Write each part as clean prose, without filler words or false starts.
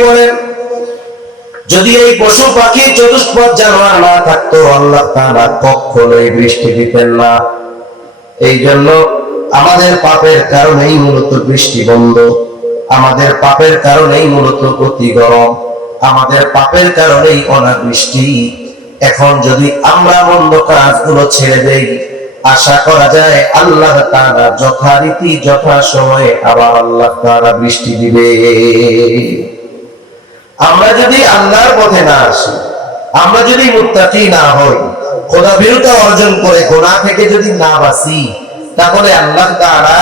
বলেন, যদি এই পশু পাখি চতুষ্পদ জানোয়ার না থাকতো আল্লাহ তাআলা কখনোই বৃষ্টি দিতেন না। এই জন্য আমাদের পাপের কারণেই মূলত বৃষ্টি বন্ধ, আমাদের পাপের কারণেই মূলত অতি গরম, আমাদের পাপের কারণেই অনাবৃষ্টি। এখন যদি আমরা মন্দ কাজগুলো ছেড়ে দেই, আশা করা যায় আল্লাহ তাআলা যথারীতি যথা সময়ে আবার আল্লাহ তাআলা বৃষ্টি দিবে। আমরা যদি আল্লাহর পথে না আসি, আমরা যদি মুত্তাকি না হই, খোদা ভীরুতা অর্জন করে গুনাহ থেকে যদি না বাঁচি, তাহলে আল্লাহ তাআলা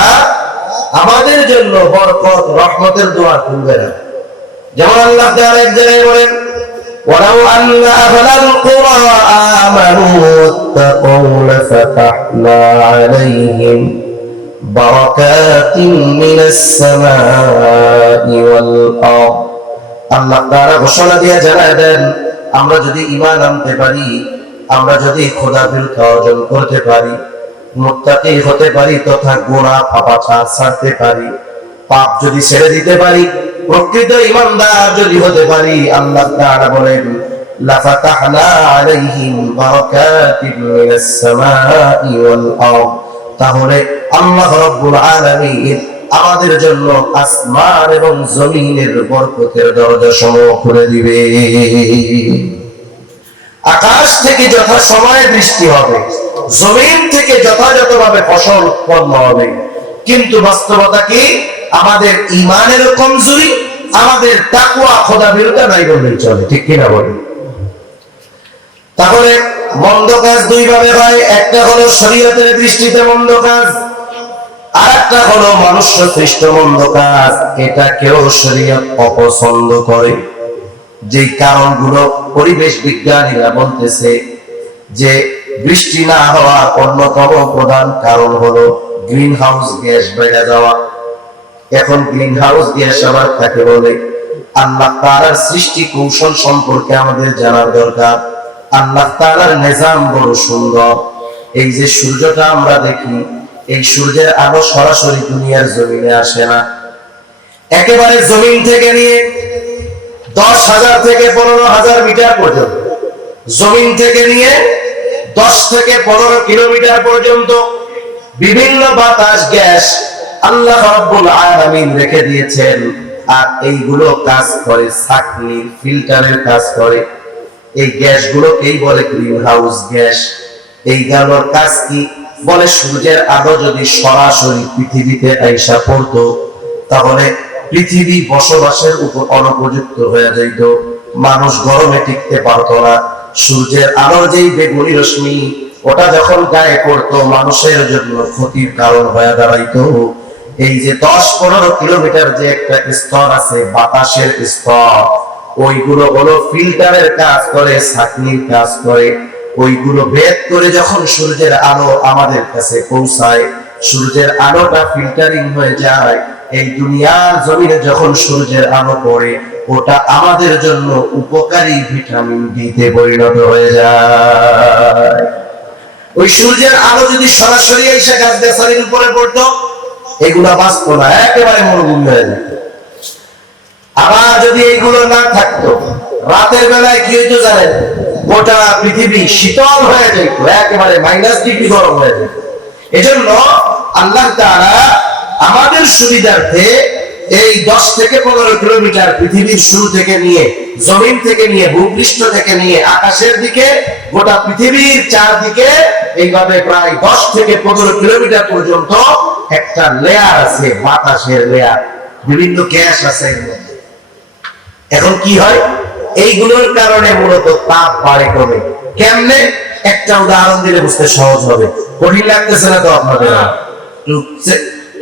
আমাদের জন্য বরকত রহমতের দোয়া খুলবে না। যেমন আল্লাহ তাআলা এক জায়গায় বলেন, ওয়ালাউ আন্না আহলাল কুরা আমানু ওয়াত্তাকু লাফাতাহনা আলাইহিম বারাকাতিন মিনাস সামাই ওয়াল আরদ। আল্লাহ তাআলা ঘোষণা দিয়ে জানায় দেন, আমরা যদি ঈমান আনতে পারি, আমরা যদি খোদা ভীরুতা অর্জন করতে পারি, মুত্তাকি হতে পারি তথা গুনাহ পাপাচার ছাড়তে পারি, পাপ যদি ছেড়ে দিতে পারি, প্রকৃত ঈমানদার যদি হতে পারি, আল্লাহ তাআলা বলেন লাফাতাহনা আলাইহিম বারাকাতিন মিনাস সামাই ওয়াল আরদ। তাহলে আল্লাহ রাব্বুল আলামিন আমাদের জন্য আসমান এবং জমিনের বরকতের দরজা সমূহ খুলে দিবে। আকাশ থেকে যথা সময়ে বৃষ্টি হবে, জমিন থেকে যথাযথভাবে ফসল উৎপন্ন হবে। কিন্তু বাস্তবতা কি? আমাদের ঈমানের কমজোরি, আমাদের তাকওয়া খোদা ভীরুতা নাই বললেই চলে, ঠিক কিনা বলেন? তাহলে মন্দ কাজ দুই ভাবে হয়, একটা হলো শরীয়তের দৃষ্টিতে মন্দ কাজ, আর একটা হলো মনুষ্য সৃষ্ট মন্দ কাজ। এটা কেউ শরীয়ত অপছন্দ করে। যে কারণগুলো পরিবেশ বিজ্ঞানীরা বলতেছে যে বৃষ্টি না হওয়ার অন্যতম প্রধান কারণ হলো গ্রিন হাউস গ্যাস বেড়ে যাওয়া। এখন গ্রিন হাউস গ্যাস আবার কাকে বলে? আল্লাহ তাআলার সৃষ্টি কৌশল সম্পর্কে আমাদের জানার দরকার। আল্লাহ তাআলার নিজাম বড় সুন্দর। এই যে সূর্যটা আমরা দেখি, এই সূর্যের আলো সরাসরি দুনিয়ার জমিনে আসে না, একেবারে জমিন থেকে নিয়ে 10,000 থেকে 15,000 মিটার পর্যন্ত, জমিন থেকে নিয়ে 10 থেকে 15 কিলোমিটার পর্যন্ত বিভিন্ন বাতাস গ্যাস আল্লাহ রাব্বুল আলামিন রেখে দিয়েছেন। আর এইগুলো কাজ করে ছাঁকনি ফিল্টারের কাজ করে। এই গ্যাসগুলোকেই বলে গ্রিন হাউস গ্যাস। এই গ্যাসের কাজ কি? বলে সূর্যের আলো যদি সরাসরি পৃথিবীতে আইসা পড়তো, তাহলে পৃথিবী বসবাসের উপর অনুপযুক্ত হয়ে যাইত, মানুষ গরমে টিকতে পারতো না। সূর্যের আলোর যেই বেগুনি রশ্মি, ওটা যখন গায়ে পড়তো, মানুষের জন্য ক্ষতির কারণ হয়ে দাঁড়াইতো। এই যে 10-15 কিলোমিটার যে একটা স্তর আছে বাতাসের স্তর, ওইগুলো হলো ফিল্টারের কাজ করে, ছাঁকনির কাজ করে। ওইগুলো ভেদ করে যখন সূর্যের আলো আমাদের কাছে পৌঁছায়, সূর্যের আলোটা ফিল্টারিং হয়ে যায়, এই দুনিয়ার জমিনে যখন সূর্যের আলো পড়ে, ওটা আমাদের জন্য উপকারী ভিটামিন ডি তে পরিণত হয়ে যায়। ওই সূর্যের আলো যদি সরাসরি এসে গাছ-গাছালির উপরে পড়তো, এগুলা বাঁচতো না, একেবারে মরুভূমি হয়ে যেত। আবার যদি এইগুলো না থাকতো, রাতের বেলায় কি হইতো জানেন? গোটা পৃথিবী শীতল হয়ে যেত, একেবারে -ডিগ্রি গরম হয়ে যেত। এজন্য আল্লাহ তাআলা আমাদের সুবিধার্থে এই 10 থেকে 15 কিলোমিটার পৃথিবীর শুরু থেকে নিয়ে, জমিন থেকে নিয়ে, ভূপৃষ্ঠ থেকে নিয়ে আকাশের দিকে, গোটা পৃথিবীর চারদিকে এইভাবে প্রায় 10 থেকে 15 কিলোমিটার পর্যন্ত একটা লেয়ার আছে, বাতাসের লেয়ার, বিভিন্ন গ্যাস আছে। এখন কি হয়? এইগুলোর কারণে মূলত তাপ বাড়ে কমে। কেমনে? একটা উদাহরণ দিলে বুঝতে সহজ হবে। কঠিন লাগতেছে না তো আপনাদের?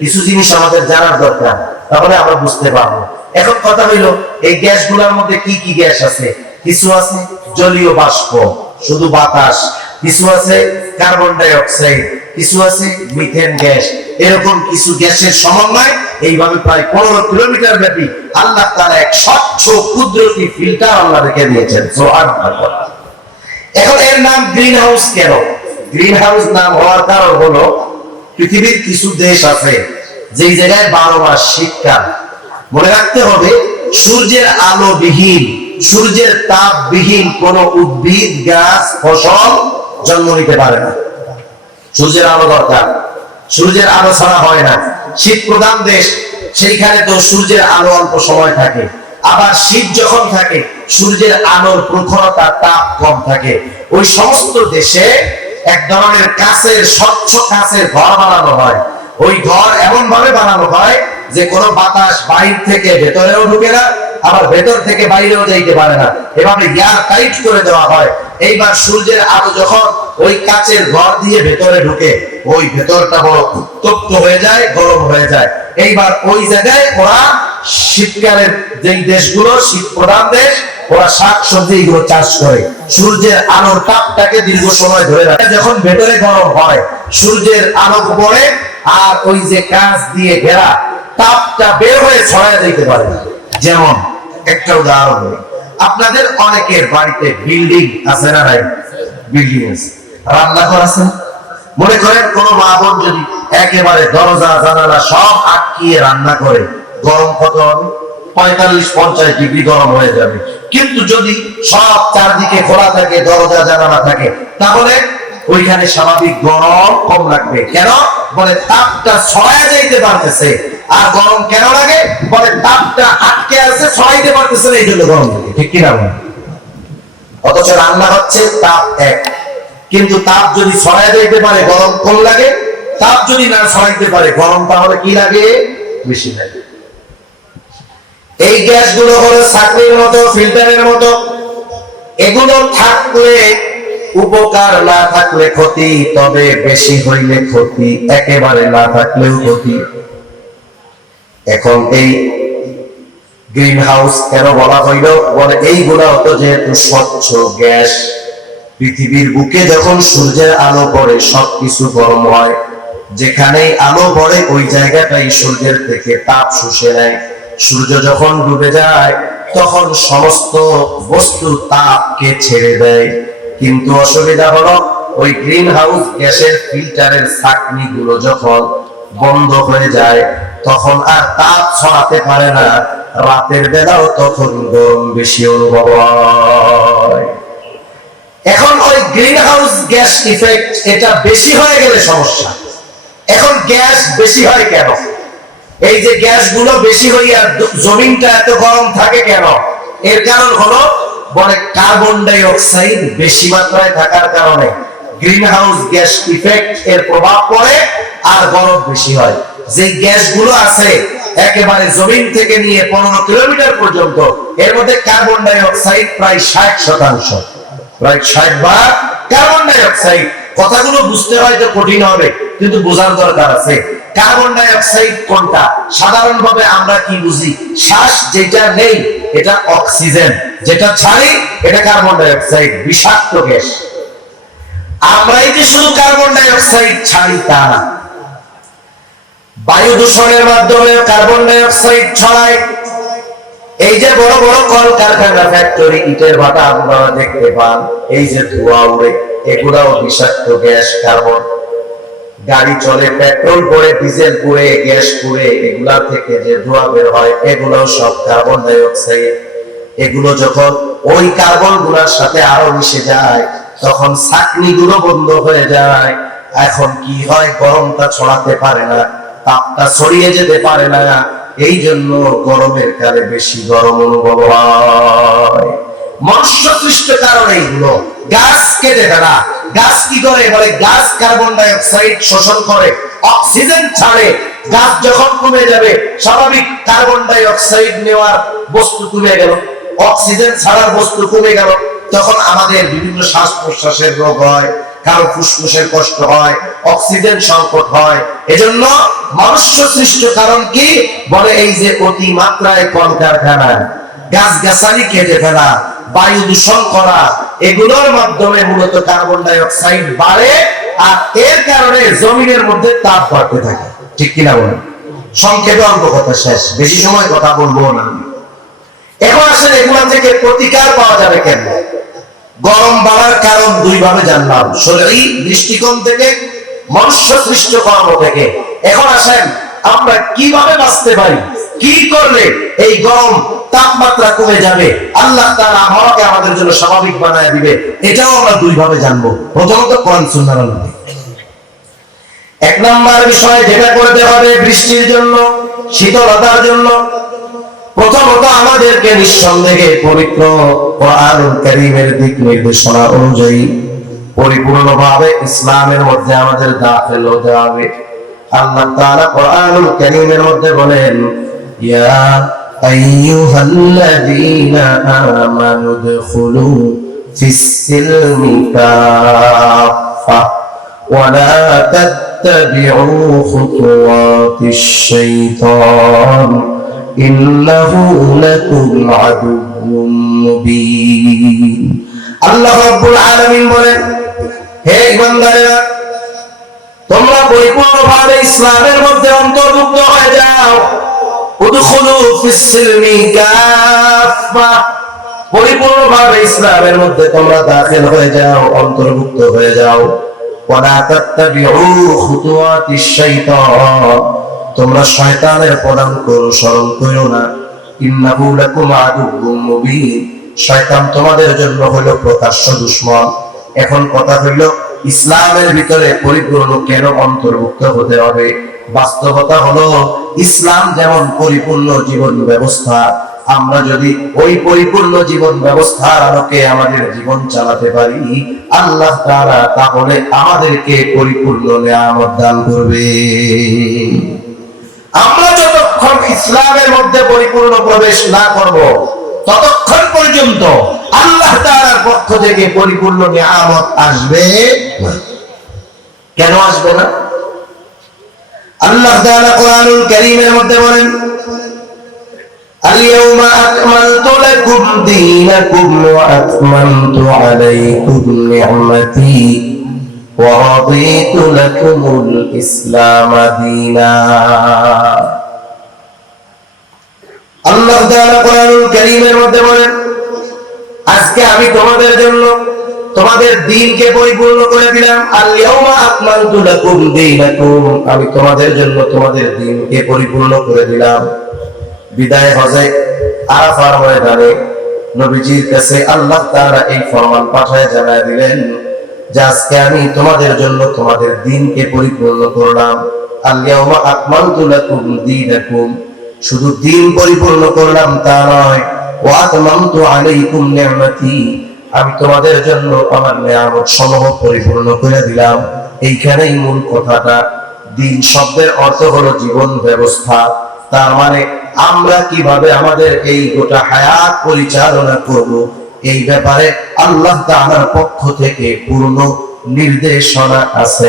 কিছু জিনিস আমাদের জানার দরকার, তাহলে আমরা বুঝতে পারবো। এখন কথা হইল, এই গ্যাসগুলোর মধ্যে কি কি গ্যাস আছে? কিছু আছে জলীয় বাষ্প, শুধু বাতাস, কিছু আছে কার্বন ডাই অক্সাইড, কিছু আছে মিথেন গ্যাস। এরকম কিছু গ্যাসের সমন্বয় এইভাবে প্রায় 15 কিলোমিটার ব্যাপী আল্লাহ তাআলা এক স্বচ্ছ কুদরতি ফিল্টার আল্লাহ রেখে দিয়েছেন। সুবহানাল্লাহ। এখন এর নাম গ্রিন হাউস কেন? গ্রিন হাউস নাম হওয়ার কারণ হলো, পৃথিবীর কিছু দেশ আছে যেই জায়গায় 12 মাস শীতকাল। মনে রাখতে হবে সূর্যের আলোবিহীন, সূর্যের তাপবিহীন কোন উদ্ভিদ, গাছ, ফসল জন্ম নিতে পারে না। সূর্যের আলো দরকার, সূর্যের আলো ছাড়া হয় না। শীত প্রধান দেশ, সেইখানে তো সূর্যের আলো অল্প সময় থাকে। আবার শীত যখন থাকে, সূর্যের আলোর প্রখরতা, তাপ কম থাকে। ওই সমস্ত দেশে এক ধরনের কাঁচের, স্বচ্ছ কাঁচের ঘর বানানো হয়। ওই ঘর এমন ভাবে বানানো হয় যে কোনো বাতাস বাইরে থেকে ভেতরেও ঢুকে না, আবার ভেতর থেকে বাইরেও যাইতে পারে না। এভাবে এয়ার টাইট করে দেওয়া হয়। এইবার সূর্যের আলো যখন ওই কাঁচের ঘর দিয়ে ভেতরে ঢুকে, ওই ভেতরটা বড় উত্তপ্ত হয়ে যায়, গরম হয়ে যায়। এইবার ওই জায়গায় ওরা শীতকালের যেই দেশগুলো শীত প্রধান দেশ, ওরা শাকসবজি এগুলো চাষ করে। সূর্যের আলোর তাপটাকে দীর্ঘ সময় ধরে রাখে। যখন ভেতরে গরম হয়, সূর্যের আলো পড়ে, আর ওই যে কাঁচ দিয়ে ঘেরা, তাপটা বের হয়ে ছড়ায় যেতে পারে। যেমন একটা উদাহরণ, আপনাদের অনেকের বাড়িতে বিল্ডিং আছে না নাই? বিল্ডিং আছে, রান্নাঘর আছে। মনে করেন কোন মা বোন যদি একেবারে দরজা জানালা সব আটকিয়ে রান্না করে, গরম কত হবে? 45-50 ডিগ্রি গরম হয়ে যাবে। কিন্তু যদি সব চারদিকে খোলা থাকে, দরজা জানালা থাকে, তাহলে ওইখানে স্বাভাবিক গরম কম লাগবে। কেন? বলে তাপটা ছড়ায় যাইতে পারতেছে। আর গরম কেন লাগে? বলে তাপটা আটকে আছে, ছড়াইতে পারতেছে না, এই জন্য গরম লাগে। ঠিক কিনা? অথচ রান্না হচ্ছে তাপ এক, কিন্তু তাপ যদি ছড়ায় যাইতে পারে গরম কম লাগে, তাপ যদি না ছড়াইতে পারে গরম তাহলে কি লাগে? বেশি লাগে। এই গ্যাসগুলো হলো ছাঁকনির মতো, ফিল্টারের মতো। এগুলো থাকলে উপকার, না থাকলে ক্ষতি। তবে বেশি হইলে ক্ষতি, একেবারে না থাকলেও ক্ষতি। এখন এই গ্রিন হাউস কেন বলা হইল? বলে এইগুলা হতো যেহেতু স্বচ্ছ গ্যাস, পৃথিবীর বুকে যখন সূর্যের আলো পড়ে সবকিছু গরম হয়। যেখানেই আলো পড়ে ওই জায়গাটাই সূর্যের থেকে তাপ শুষে নেয়। সূর্য যখন ডুবে যায় তখন সমস্ত বস্তু তাপকে ছেড়ে দেয়। কিন্তু অসুবিধা হলো ওই গ্রিন হাউস গ্যাসের ফিল্টারের ছাঁকনি গুলো যখন বন্ধ হয়ে যায় তখন আর তাপ ছড়াতে পারে না। রাতের বেলাও তখন গরম বেশি অনুভব হয়। এখন ওই গ্রিন হাউস গ্যাস ইফেক্ট এটা বেশি হয়ে গেলে সমস্যা। এখন গ্যাস বেশি হয় কেন? এই যে গ্যাসগুলো বেশি হইয়া জমিনটা এত গরম থাকে কেন? এর কারণ হলো বলে কার্বন ডাই অক্সাইড বেশি মাত্রায় থাকার কারণে গ্রিন হাউস গ্যাস ইফেক্ট এর প্রভাব পড়ে আর গরম বেশি হয়। যে গ্যাসগুলো আছে একেবারে জমিন থেকে নিয়ে 15 কিলোমিটার পর্যন্ত, এর মধ্যে কার্বন ডাই অক্সাইড প্রায় 60%, প্রায় 60 ভাগ কার্বন ডাই অক্সাইড। কথাগুলো বুঝতে হয়তো কঠিন হবে, কিন্তু বোঝার দরকার আছে। কার্বন ডাই অক্সাইড কোনটা? সাধারণভাবে আমরা কি বুঝি? শ্বাস যেটা নেই এটা অক্সিজেন, যেটা ছাড়ি এটা কার্বন ডাই অক্সাইড, বিষাক্ত গ্যাস। আমরাই যে শুধু কার্বন ডাই অক্সাইড ছাড়ি তা না, বায়ু দূষণের মাধ্যমে কার্বন ডাই অক্সাইড ছড়ায়। এই যে বড় বড় কলকারখানা, ফ্যাক্টরি, ইটের ভাটা আপনারা দেখতে পান, এই যে ধোঁয়া উড়ে, এগুলাও বিষাক্ত গ্যাস, কার্বন। গাড়ি চলে, পেট্রোল পড়ে, ডিজেল পুড়ে, গ্যাস পুড়ে, এগুলা থেকে যে ধোঁয়া বের হয় এগুলো সব কার্বন ডাই অক্সাইড। এগুলো যখন ওই কার্বন গুলার সাথে আরো মিশে যায় তখন ছাঁকনি গুলো বন্ধ হয়ে যায়। এখন কি হয়? গরমটা ছড়াতে পারে না, তাপটা ছড়িয়ে যেতে পারে না। এই জন্য গরমের কালে বেশি গরম অনুভব হয়। মনুষ্য সৃষ্ট কারণে এইগুলো। গাছ কেটে ফেলা, গাছ কি করে? বলে গাছ কার্বন ডাই অক্সাইড শোষণ করে, অক্সিজেন ছাড়ে। গাছ যখন কমে যাবে স্বাভাবিক কার্বন ডাই অক্সাইড নেওয়ার বস্তু কমে গেল, অক্সিজেন ছাড়ার বস্তু কমে গেল, তখন আমাদের বিভিন্ন শ্বাস প্রশ্বাসের রোগ হয়, কারো ফুসফুসের কষ্ট হয়, অক্সিজেন সংকট হয়। এজন্য মনুষ্য সৃষ্ট কারণ কি? বলে এই যে অতি মাত্রায় কলকারখানা, গাছগাছালি কেটে ফেলা, বায়ু দূষণ করা, এগুলোর মাধ্যমে মূলত কার্বন ডাই অক্সাইড বাড়ে আর এর কারণে জমিনের মধ্যে তাপ বাড়তে থাকে। ঠিক কিনা বলেন? সংক্ষেপে অল্প কথা শেষ, বেশি সময় কথা বলবো না। এখন আসলে এগুলা থেকে প্রতিকার পাওয়া যাবে কেন? গরম বাড়ার কারণ দুই ভাবে জানলাম, শরীরী দৃষ্টিকোণ থেকে, মনুষ্য সৃষ্ট কর্ম থেকে। এখন আসেন আমরা কিভাবে বাঁচতে পারি? কি করলে এই গরম তাপমাত্রা কমে যাবে, আল্লাহ তাআলা হাওয়াকে আমাদের জন্য স্বাভাবিক বানায় দিবে, এটাও আমরা দুই ভাবে জানবো। প্রথমত কোরআন সুন্নাহর আলোকে। এক নাম্বার বিষয় যেটা করতে হবে বৃষ্টির জন্য, শীতলতার জন্য, প্রথমত আমাদেরকে নিঃসন্দেহে পবিত্র কোরআনুল কারীমের দিক নির্দেশনা অনুযায়ী পরিপূর্ণভাবে ইসলামের মধ্যে আমাদের দাখিল হতে হবে। আল্লাহ তাআলা কোরআনুল কারীমের মধ্যে বলেন, ইয়া আইয়ুহাল্লাযীনা আমানু দুখুলু ফিস-সিলমি কাফা ওয়া লা তাত্তাবিউ খুতুওয়াতিশ শাইতান ইন্নাহু লাকুম আদুউম মুবিন। আল্লাহ রাব্বুল আলামিন বলেন, হে ঈমানদারেরা, তোমরা পরিপূর্ণভাবে ইসলামের মধ্যে অন্তর্ভুক্ত হয়ে যাও। উদখুলু ফিস-সিলমি কাফা, পরিপূর্ণভাবে ইসলামের মধ্যে তোমরা দাখিল হয়ে যাও, অন্তর্ভুক্ত হয়ে যাও। ওয়া লা তাত্তাবিউ খুতুওয়াতিশ শাইতান, তোমরা শয়তানের পদাঙ্ক অনুসরণ করো না। ইন্নাহু লাকুম আদুউম মুবিন, শয়তান তোমাদের জন্য হলো প্রকাশ্য দুশমন। এখন কথা হইল, ইসলামের ভিতরে পরিপূর্ণ কেন অন্তর্ভুক্ত হতে হবে? বাস্তবতা হলো, ইসলাম যেমন পরিপূর্ণ জীবন ব্যবস্থা, আমরা যদি ওই পরিপূর্ণ জীবন ব্যবস্থার আলোকে আমাদের জীবন চালাতে পারি, আল্লাহ তাআলা তাহলে আমাদেরকে পরিপূর্ণ নিয়ামত দান করবে। আমরা যতক্ষণ ইসলামের মধ্যে পরিপূর্ণ প্রবেশ না করব, ততক্ষণ পর্যন্ত আল্লাহ তাআলার পক্ষ থেকে পরিপূর্ণ নিয়ামত আসবে না। কেন আসবে না? আল্লাহ তাআলা কোরআনুল কারীমের মধ্যে বলেন, আল-ইয়াওমা আকমালতু লাকুম দীনাকুম ওয়া আতমামতু আলাইকুম নি'মাতি ওয়া রাদিতু লাকুমুল ইসলাম দীনা। আল্লাহ তাআলা কোরআনুল কারীমের মধ্যে বলেন, আজকে আমি তোমাদের জন্য তোমাদের দ্বীনকে পরিপূর্ণ করে দিলাম। আল-ইয়াওমা আকমালতু লাকুম দীনাকুম, আমি তোমাদের জন্য তোমাদের দ্বীনকে পরিপূর্ণ করে দিলাম। বিদায় হজে আরাফার ময়দানে নবীজির কাছে আল্লাহ তাআলা এই ফরমান পাঠায় জানায় দিলেন যে আজকে আমি তোমাদের জন্য তোমাদের দ্বীনকে পরিপূর্ণ করলাম। আল-ইয়াওমা আকমালতু লাকুম দীনাকুম, শুধু দ্বীন পরিপূর্ণ করলাম তা নয়, ওয়া আতমামতু আলাইকুম নি'মাতি, আমি তোমাদের জন্য আমার নিয়ামত সমূহ পরিপূর্ণ করে দিলাম। এইখানেই মূল কথাটা। দ্বীন শব্দের অর্থ হলো জীবন ব্যবস্থা। তার মানে আমরা কিভাবে আমাদের এই গোটা হায়াত পরিচালনা করব, এই ব্যাপারে আল্লাহ তাআলার পক্ষ থেকে পূর্ণ নির্দেশনা আছে।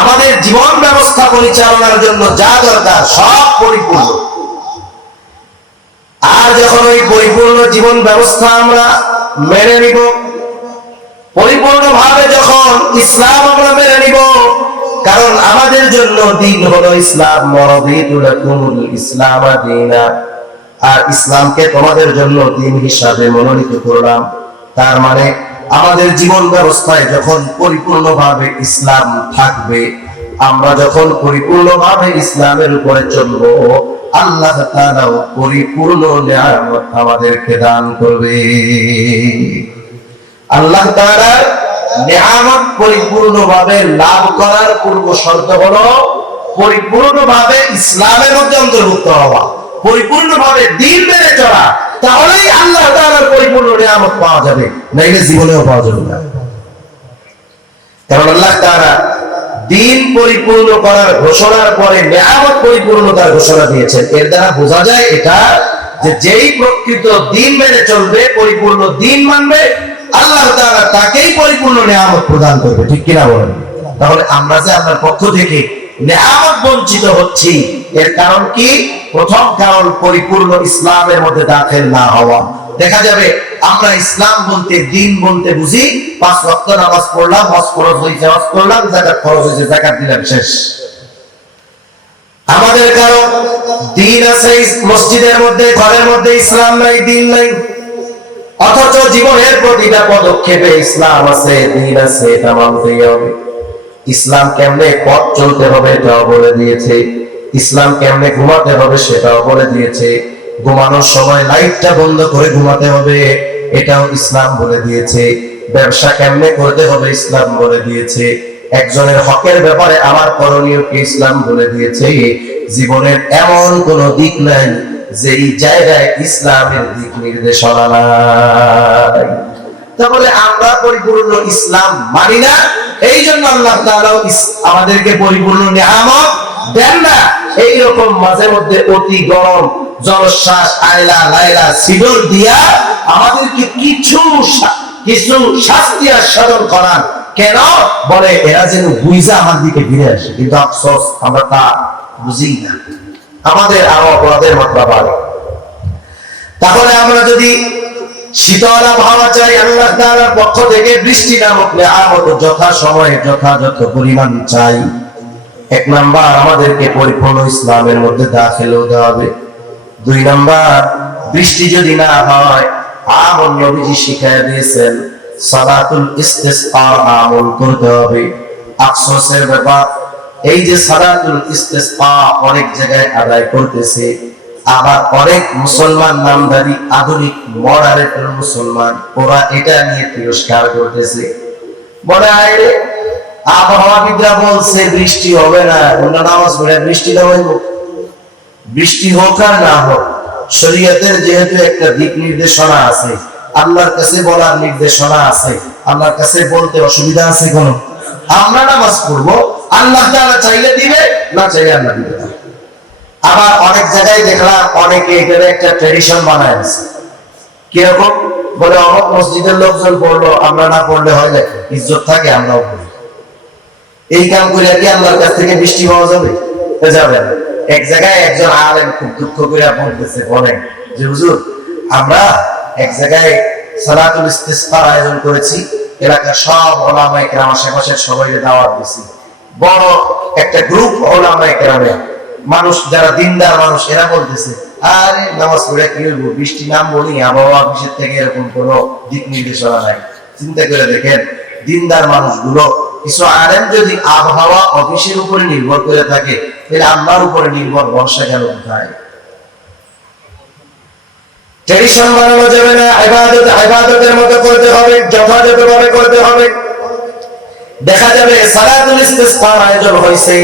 আমাদের জীবন ব্যবস্থা পরিচালনার জন্য যা দরকার সব পরিপূর্ণ। আর যখন ওই পরিপূর্ণ জীবন ব্যবস্থা আমরা মেনে নিব, পরিপূর্ণভাবে যখন ইসলাম আমরা মেনে নিব, কারণ আমাদের জন্য দ্বীন হলো ইসলাম, ওয়ারাদিতু লাকুমুল ইসলাম দীনা, আর ইসলামকে তোমাদের জন্য দ্বীন হিসাবে মনোনীত করলাম। তার মানে আমাদের জীবন ব্যবস্থায় যখন পরিপূর্ণভাবে ইসলাম থাকবে, আমরা যখন পরিপূর্ণভাবে ইসলামের উপরে চলব, আল্লাহ তাআলা পরিপূর্ণ নিয়ামত আমাদেরকে দান করবে। আল্লাহ তাআলা নিয়ামত পরিপূর্ণভাবে লাভ করার পূর্ব শর্ত হলো পরিপূর্ণভাবে ইসলামের মধ্যে অন্তর্ভুক্ত হওয়া, পরিপূর্ণভাবে দ্বীন মেনে চলা। তাহলেই আল্লাহ তাআলার পরিপূর্ণ নিয়ামত পাওয়া যাবে, নাইলে জীবনেও পাওয়া যাবে না। কারণ আল্লাহ তাআলা দ্বীন পরিপূর্ণ করার ঘোষণার পরে নিয়ামত পরিপূর্ণতার ঘোষণা দিয়েছেন। এর দ্বারা বোঝা যায় এটা যে যেই প্রকৃত দ্বীন মেনে চলবে, পরিপূর্ণ দ্বীন মানবে, আল্লাহ তাআলা তাকেই পরিপূর্ণ নিয়ামত প্রদান করবে। ঠিক কিনা বলেন? তাহলে আমরা যে আল্লাহর পক্ষ থেকে নিয়ামত বঞ্চিত হচ্ছি, এর কারণ কি? প্রথম কারণ পরিপূর্ণ ইসলামের মধ্যে দাখিল না হওয়া। দেখা যাবে আমরা ইসলাম বলতে, দ্বীন বলতে বুঝি 5 ওয়াক্ত নামাজ পড়লাম, হজ ফরজ হয়েছে হজ করলাম, যাকাত ফরজ হয়েছে যাকাত দিলাম, শেষ। আমাদের কারো দ্বীন আছে মসজিদের মধ্যে, ঘরের মধ্যে ইসলাম নাই, দ্বীন নাই। অথচ জীবনের প্রতিটা পদক্ষেপে ইসলাম আছে, দ্বীন আছে, এটা মানতেই হবে। ইসলাম কেমনে পথ চলতে হবে এটাও বলে দিয়েছে। ইসলাম কেমনে ঘুমাতে হবে সেটাও বলে দিয়েছে। ঘুমানোর সময় লাইটটা বন্ধ করে ঘুমাতে হবে, এটাও ইসলাম বলে দিয়েছে। ব্যবসা কেমনে করতে হবে ইসলাম বলে দিয়েছে। একজনের হকের ব্যাপারে আমার করণীয় কি ইসলাম বলে দিয়েছে। জীবনের এমন কোন দিক নাই যেই জায়গায় ইসলামের দিক নির্দেশনা নাই। তাহলে আমরা পরিপূর্ণ ইসলাম মানি না, এই জন্য আল্লাহ তাআলা আমাদেরকে পরিপূর্ণ নিয়ামত দেন না। এইরকম মাঝে মধ্যে অতি গরম জলশ্বাস আয়লা লাইলা সিডর দিয়া আমাদেরকে কিছু শাস্তি আস্বাদন করান। কেন বলে এরা যেন বুঝা আমার দিকে ফিরে আসে, কিন্তু আফসোস আমরা তা বুঝি না, আমাদের আরো অপরাধের মাত্রা বাড়ে। তাহলে আমরা যদি শীতল আবহাওয়া চাই আল্লাহ তাআলার পক্ষ থেকে, বৃষ্টি নামক নিয়ামত যথা সময়ে যথাযথ পরিমাণ চাই, এক নাম্বার আমাদেরকে পরিপূর্ণ ইসলামের মধ্যে দাখিল হতে হবে। দুই নাম্বার, বৃষ্টি যদি না হয় আমল নবীজি শিখাইয়া দিয়েছেন সালাতুল ইস্তিসকা আমল করতে হবে। আফসোসের ব্যাপার এই যে সালাতুল ইস্তিসকা অনেক জায়গায় আদায় করতেছে, আবার অনেক মুসলমান নামধারী আধুনিক মডারেটর মুসলমান ওরা এটা নিয়ে তিরস্কার করতেছে। বলে আরে আবহাওয়াবিদরা বলছে বৃষ্টি হবে না, ওরা নামাজ পড়ে বৃষ্টি না হইব। বৃষ্টি হোক আর না হোক, শরীয়তের যেহেতু একটা দিক নির্দেশনা আছে, আল্লাহর কাছে বলার নির্দেশনা আছে, আল্লাহর কাছে বলতে অসুবিধা আছে কোন? আমরা নামাজ পড়বো, আল্লাহ তাআলা চাইলে দিবে, না চাইলে আল্লাহ দিবে না। আবার অনেক জায়গায় দেখলাম অনেকে এখানে একটা ট্রেডিশন বানায় আছে। কিরকম? বলে অমুক মসজিদের লোকজন পড়লো, আমরা না পড়লে হয় না, ইজ্জত থাকে আমরাও পড়ি। এই কাম করে কি আল্লাহর কাছ থেকে বৃষ্টি পাওয়া যাবে? যাবে না। এক জায়গায় একজন আলেম খুব দুঃখ করে বলতেছে, বলেন যে হুজুর আমরা এক জায়গায় সালাতুল ইস্তিসকার আয়োজন করেছি, এলাকার সব ওলামায়ে কেরাম আশেপাশের সবাইকে দাওয়াত দিয়েছি। বড় একটা গ্রুপ ওলামায়ে কেরামের মানুষ যারা দিনদার মানুষ, এরা বলতেছে আরে নামাজ পড়ে কি হইব, বৃষ্টি নাম বলি আবহাওয়া অফিসের থেকে এরকম কোনো দিক নির্দেশনা নাই। চিন্তা করে দেখেন, দিনদার মানুষগুলো কিছু আলেম যদি আবহাওয়া অফিসের উপরে নির্ভর করে থাকে, তাহলে আল্লাহর উপরে নির্ভর ভরসা গেল কোথায়? ট্রেডিশন বানানো যাবে না, ইবাদতের মতো করতে হবে, যথাযথভাবে করতে হবে। দেখা যাবে সালাতুল ইস্তিসকার আয়োজন হয়েছে,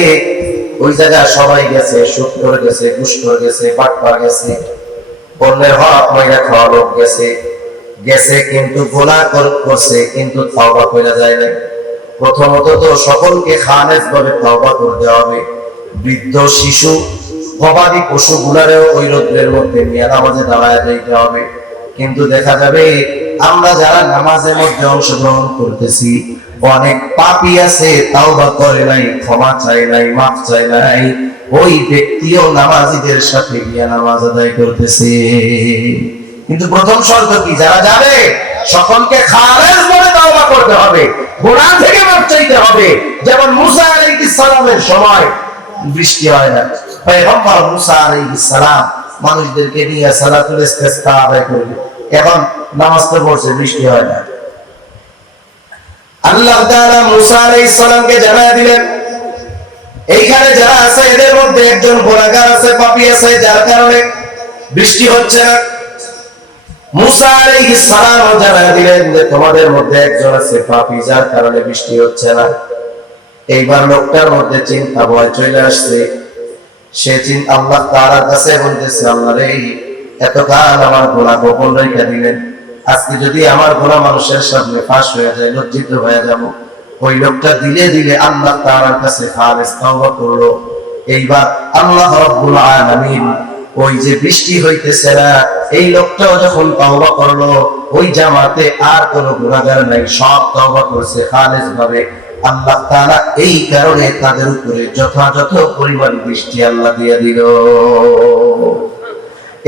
ওই জায়গায় সবাই গেছে, সুদ করে গেছে, ঘুষ করে গেছে, বাটপার গেছে, অন্যের হক ময়লা খাওয়া লোক গেছে, কিন্তু গুনাহ করছে, কিন্তু তওবা কইরা যায় না। প্রথমত তো সকলকে খালেস ভাবে তওবা করতে হবে। বৃদ্ধ, শিশু, গবাদি পশু গুলারেও ওই রোদ্রের মধ্যে নিয়ে নামাজে দাঁড়ায় যাইতে হবে। কিন্তু দেখা যাবে আমরা যারা নামাজের মধ্যে অংশগ্রহণ করতেছি, অনেক পাপী আছে, তাওবা করে নাই, ক্ষমা চাই নাই, মাফ চাই নাই, ওই ব্যক্তিও নামাজীদের সাথে গিয়ে নামাজ আদায় করতেছে। কিন্তু প্রথম শর্ত কি? যারা যাবে সকলকে খালেস ভাবে তওবা করতে হবে, গুনাহ থেকে মাফ চাইতে হবে। যেমন মুসা আলাইহিস সালামের সময় বৃষ্টি হয় না, পয়গম্বর মুসা আলাইহিস সালাম মানুষদেরকে নিয়ে সালাতুল ইস্তিসকা আদায় করবে, এখন নামাজ তো পড়ছে, বৃষ্টি হয় না। আল্লাহ তাআলা মুসা আলাইহিস সালামকে জানায় দিলেন এইখানে যারা আছে এদের মধ্যে একজন গুনাহগার আছে, পাপী আছে, যার কারণে বৃষ্টি হচ্ছে না। মুসা আলাইহিস সালাম জানায় দিলেন যে তোমাদের মধ্যে একজন আছে পাপী, যার কারণে বৃষ্টি হচ্ছে না। এইবার লোকটার মধ্যে চিন্তা ভয় চলে আসছে। সে আল্লাহ তাআলার কাছে বলতেছে, আল্লাহ রে, এতকাল আমার গুনাহ গোপন রেখে দিলেন, আজকে যদি আমার গুনাহ মানুষের সামনে ফাঁস হয়ে যায়, লজ্জিত হয়ে যাব। ওই লোকটা দিলে দিলে আল্লাহ তাআলার কাছে খালেস তওবা করলো। এইবার আল্লাহ রাব্বুল আলামিন ওই যে বৃষ্টি হইতেছে না, এই লোকটাও যখন তওবা করলো, ওই জামাতে আর কোনো গুনাহগার নাই, সব তওবা করছে খালেস ভাবে। আল্লাহ তাআলা এই কারণে তাদের উপরে যথাযথ পরিমাণ বৃষ্টি আল্লাহ দিয়ে দিল।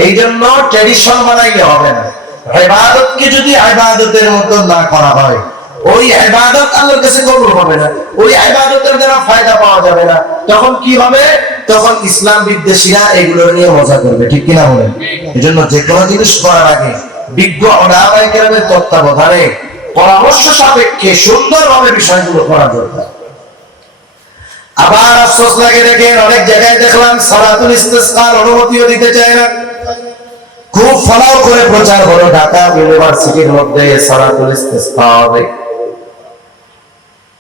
এই জন্য ট্র্যাডিশন বানাইলে হবে না। ইবাদতকে যদি ইবাদতের মতো না করা হয়, ওই ইবাদত আল্লাহর কাছে কবুল হবে না, ওই ইবাদতের দ্বারা ফায়দা পাওয়া যাবে না। তখন কি হবে? তখন ইসলাম বিদ্বেষীরা এগুলো নিয়ে মজা করবে, ঠিক কিনা বলেন? এজন্য যে কোনো জিনিস করার আগে বিজ্ঞ উলামায়ে কেরামের তত্ত্বাবধানে পরামর্শ সাপেক্ষে সুন্দরভাবে বিষয়গুলো করা দরকার। আবার আফসোস লাগে, দেখেন অনেক জায়গায় দেখলাম সালাতুল ইস্তিসকার অনুমতিও দিতে চায় না। খুব ফলাও করে প্রচার হলো ঢাকা ইউনিভার্সিটির মধ্যে সালাতুল ইস্তিসকা হবে।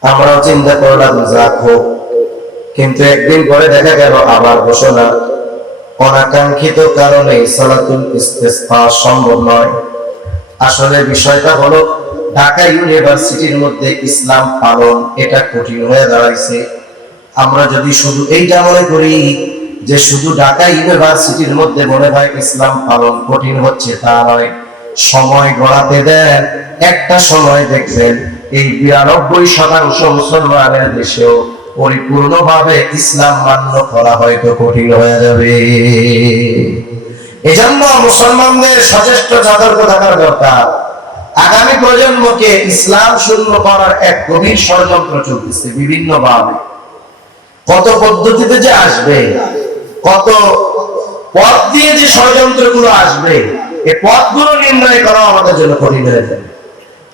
আমরাও চিন্তা করলাম যাক হোক, কিন্তু একদিন পরে দেখা গেল আবার ঘোষণা, অনাকাঙ্ক্ষিত কারণে সালাতুল ইস্তিসকা সম্ভব নয়। আসলে বিষয়টা হলো ঢাকা ইউনিভার্সিটির মধ্যে ইসলাম পালন এটা কঠিন হয়ে দাঁড়াইছে। আমরা যদি শুধু এইটা মনে করি যে শুধু ঢাকা ইউনিভার্সিটির মধ্যে মনে হয় ইসলাম পালন কঠিন হচ্ছে, তা নয়। সময় গড়াতে দেন, একটা সময় দেখবেন এই 92% মুসলমানের দেশেও পরিপূর্ণভাবে ইসলাম মান্য করা হয়তো কঠিন হয়ে যাবে। এজন্য মুসলমানদের সচেষ্ট সতর্ক থাকার দরকার। আগামী প্রজন্মকে ইসলাম শূন্য করার এক গভীর ষড়যন্ত্র চলতেছে বিভিন্ন ভাবে। কত পদ্ধতিতে যে আসবে, কত পথ দিয়ে যে ষড়যন্ত্রগুলো আসবে, এই পথগুলো নির্ণয় করা আমাদের জন্য কঠিন হয়ে যাবে।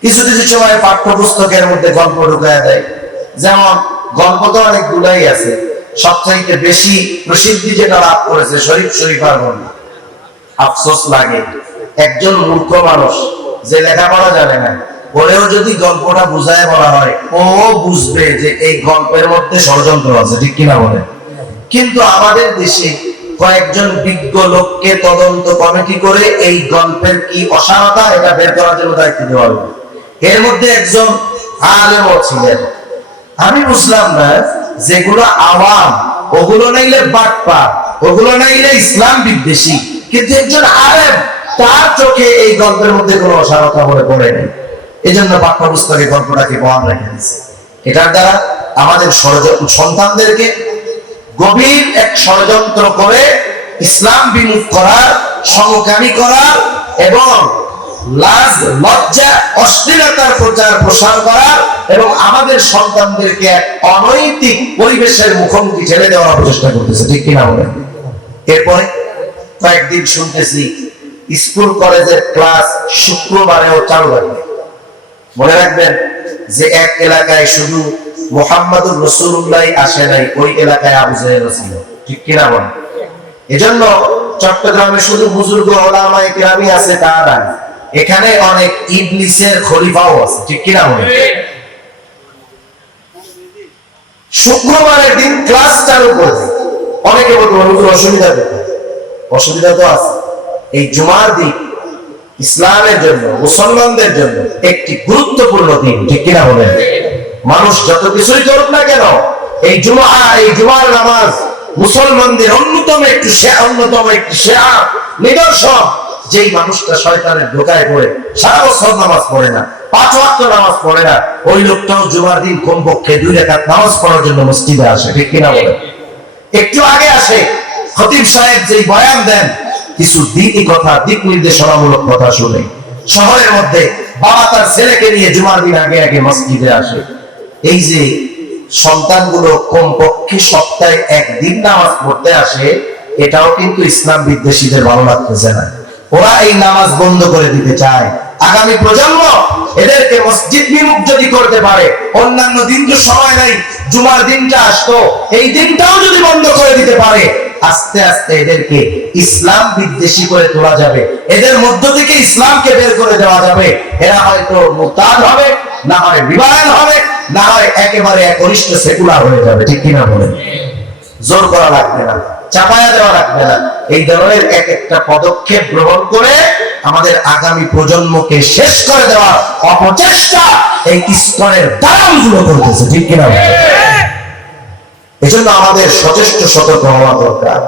কিছু কিছু সময় পাঠ্যপুস্তকের মধ্যে গল্প ঢুকায় দেয়। যেমন গল্প তো অনেকগুলাই আছে, সবচাইতে বেশি প্রসিদ্ধি যেটা লাভ করেছে শরীফ শরীফার গল্প। আফসোস লাগে, একজন মূর্খ মানুষ যে লেখাপড়া জানে না, ওরেও যদি গল্পটা বুঝায় বলা হয়, ও বুঝবে যে এই গল্পের মধ্যে ষড়যন্ত্র আছে, ঠিক কিনা বলে। কিন্তু আমাদের দেশে কয়েকজন বিজ্ঞ লোককে তদন্ত কমিটি করে এই গল্পের কি অসারতা এটা বের করার জন্য দায়িত্ব দেওয়া হলো। এর মধ্যে একজন আলেমও ছিলেন। আমি বুঝলাম না, যেগুলো আওয়াম ওগুলো নাইলে বাটপা, ওগুলো নাইলে ইসলাম বিদ্বেষী, কিন্তু একজন আলেম তার চোখে এই গল্পের মধ্যে কোনো অসারতা মনে পড়ে নেই। এই জন্য পাঠ্যপুস্তকে গল্পটাকে বহাল রেখে দিচ্ছে। এটার দ্বারা আমাদের সন্তানদেরকে গভীর এক ষড়যন্ত্র করে ইসলাম বিমুখ করার, সমকামী করার এবং লাজ লজ্জা অশ্লীলতার প্রচার প্রসার করার এবং আমাদের সন্তানদেরকে এক অনৈতিক পরিবেশের মুখোমুখি ঠেলে দেওয়ার প্রচেষ্টা করতেছে, ঠিক কিনা বলেন। এরপরে কয়েকদিন শুনতেছি স্কুল কলেজের ক্লাস শুক্রবারেও চালু রাখবে। মনে রাখবেন যে এক এলাকায় শুধু মুহাম্মাদুর রাসূলুল্লাহ আসে নাই, ওই এলাকায় আবু জাহেল ছিল, ঠিক কিনা বলেন। এজন্য চট্টগ্রামে শুধু বুজুর্গ ওলামায়ে কেরামই আছে তা না, এখানে অনেক ইবলিসের খলিফাও আছে, ঠিক কিনা বলেন। শুক্রবারের দিন ক্লাস চালু করবে। অনেকে বলতে অসুবিধা কোথায়? অসুবিধা তো আছে। এই জুমার দিন ইসলামের জন্য, মুসলমানদের জন্য একটি গুরুত্বপূর্ণ দিন, ঠিক কিনা বলেন। মানুষ যত কিছুই করুক না কেন, এই জুমার নামাজ মুসলমানদের অন্যতম একটি নিদর্শন। যেই মানুষটা শয়তানের ধোঁকায় পড়ে সারা বছর নামাজ পড়ে না, 5 ওয়াক্ত নামাজ পড়ে না, ওই লোকটাও জুমার দিন কমপক্ষে 2 রাকাত নামাজ পড়ার জন্য মসজিদে আসে, ঠিক কিনা বলেন। একটু আগে আসে, খতিব সাহেব যেই বয়ান দেন, কিছু দিনই কথা, দিক নির্দেশনামূলক কথা শুনে। শহরের মধ্যে বাবা তার ছেলেকে নিয়ে জুমার দিন আগে আগে মসজিদে আসে। এই যে সন্তানগুলো কমপক্ষে সপ্তাহে একদিন নামাজ পড়তে আসে, এটাও কিন্তু ইসলাম বিদ্বেষীদের ভালো লাগতেছে না। ওরা এই নামাজ বন্ধ করে দিতে চায়। আগামী প্রজন্ম এদেরকে মসজিদ বিমুখ যদি করতে পারে, অন্যান্য দিন তো সময় নাই, জুমার দিনটা আসতো, এই দিনটাও যদি বন্ধ করে দিতে পারে, আস্তে আস্তে এদেরকে ইসলাম বিদ্বেষী করে তোলা যাবে। এদের মধ্য থেকে ইসলামকে বের করে দেওয়া যাবে। এরা হয়তো মুরতাদ হবে, না হয় বিবাহ হবে, না হয় একেবারে একনিষ্ঠ সেকুলার হয়ে যাবে, ঠিক কিনা বলেন। জোর করা লাগবে না, চাপায়া দেওয়া লাগবে না। এই ধরনের এক একটা পদক্ষেপ গ্রহণ করে আমাদের আগামী প্রজন্মকে শেষ করে দেওয়ার অপচেষ্টা এই ইসলামের দালালগুলো করতেছে, ঠিক কিনা বলেন। এজন্য আমাদের সচেষ্ট সতর্ক হওয়া দরকার।